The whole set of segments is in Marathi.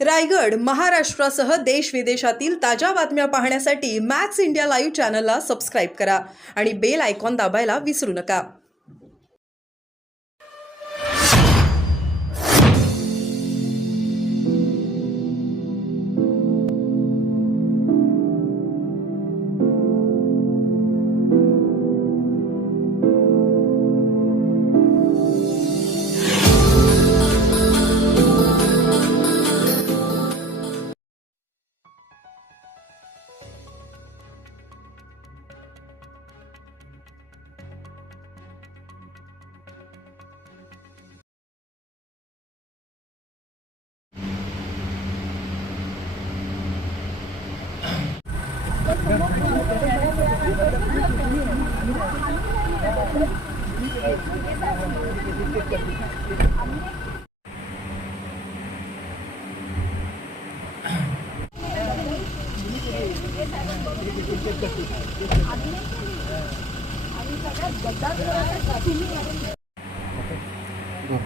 रायगड, महाराष्ट्रासह देश विदेशातील ताज्या बातम्या पाहण्यासाठी मॅक्स इंडिया लाईव्ह चॅनलला सबस्क्राईब करा आणि बेल आयकॉन दाबायला विसरू नका.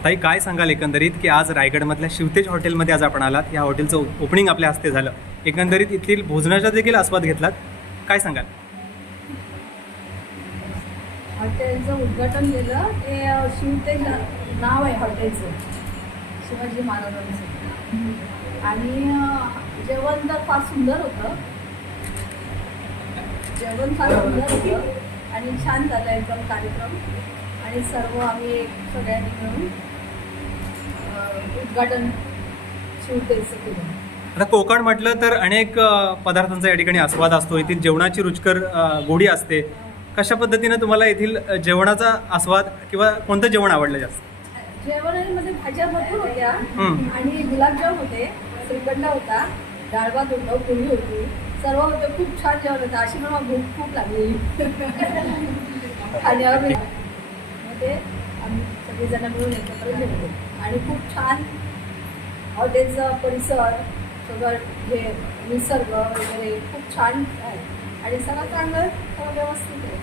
ताई, काय सांगाल एकंदरीत की आज रायगडमधल्या शिवतेज हॉटेलमध्ये आज आपण आलात. या हॉटेलचं ओपनिंग आपल्या हस्ते झालं. एकंदरीत इथील भोजनाचा देखील आस्वाद घेतलात. काय सांगाल? हॉटेलचं उद्घाटन केलं. ते शिवतेज नाव आहे हॉटेलचं, शिवाजी महाराजांचं. आणि जेवण तर फार सुंदर होतं. आणि छान झालं एकदम कार्यक्रम. आणि सर्व आम्ही सगळ्यांनी मिळून उद्घाटन शिवतेजचं केलं. आता कोकण म्हटलं तर अनेक पदार्थांचा या ठिकाणी आस्वाद असतो. येथील जेवणाची रुचकर गोडी असते. कशा पद्धतीनं तुम्हाला येथील जेवणाचा आस्वाद किंवा कोणतं जेवण आवडलं जास्त? जेवणामध्ये भाज्या भरपूर होत्या आणि गुलाबजाम होते, श्रीखंड होता, डाळ भात होतं, पुरी होती, सर्व होतं. खूप छान जेवण होतं. अशी मला भूक खूप लागली. आणि आम्ही सगळेजण मिळून एकत्र जेवलो. आणि खूप छान हॉटेलचा परिसर, सगळं हे निसर्ग वगैरे खूप छान आहे. आणि सगळं चांगलं, सगळं व्यवस्थित आहे.